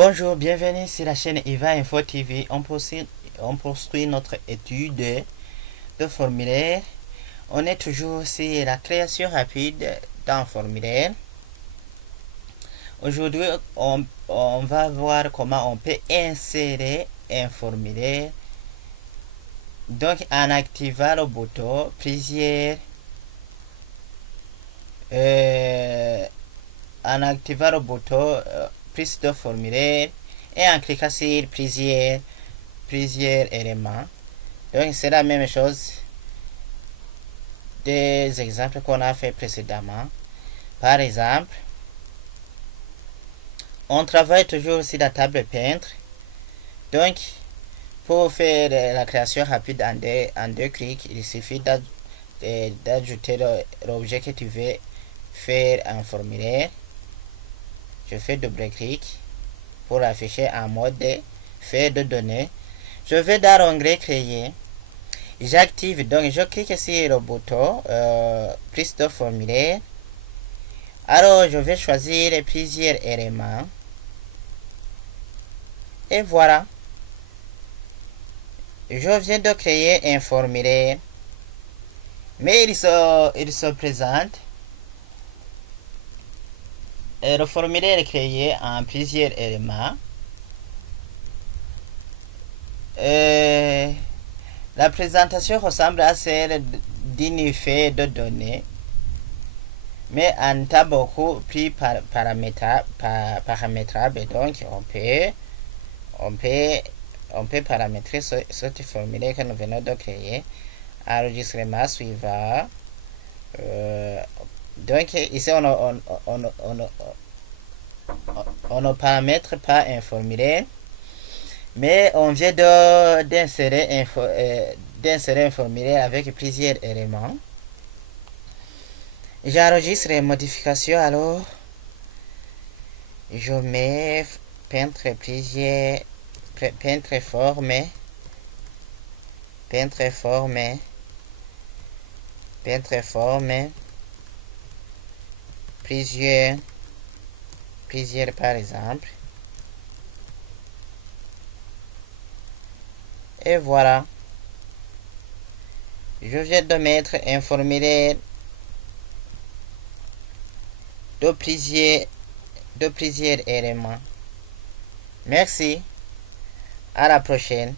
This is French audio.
Bonjour, bienvenue sur la chaîne Eva Info TV. On poursuit notre étude de formulaire. On est toujours sur la création rapide d'un formulaire. Aujourd'hui, on va voir comment on peut insérer un formulaire. Donc, en activant le bouton plusieurs, prise de formulaire et en cliquant sur plusieurs éléments. Donc c'est la même chose des exemples qu'on a fait précédemment. Par exemple, on travaille toujours sur la table peintre. Donc pour faire la création rapide en deux clics, il suffit d'ajouter l'objet que tu veux faire un formulaire. Je fais double-clic pour afficher en mode faire de données. Je vais dans l'onglet créer. J'active, donc je clique sur le bouton prise de formulaire. Alors je vais choisir plusieurs éléments. Et voilà. Je viens de créer un formulaire. Mais il se présente. Et le formulaire est créé en plusieurs éléments. La présentation ressemble à celle d'une feuille de données, mais en temps beaucoup plus paramétrable. Donc on peut paramétrer ce formulaire que nous venons de créer. Enregistrement suivant. Donc ici on ne paramètre pas un formulaire, mais on vient d'insérer un formulaire avec plusieurs éléments. J'enregistre les modifications, alors je mets peintre formé, plusieurs par exemple, et voilà, je viens de mettre un formulaire de plusieurs éléments. Merci, à la prochaine.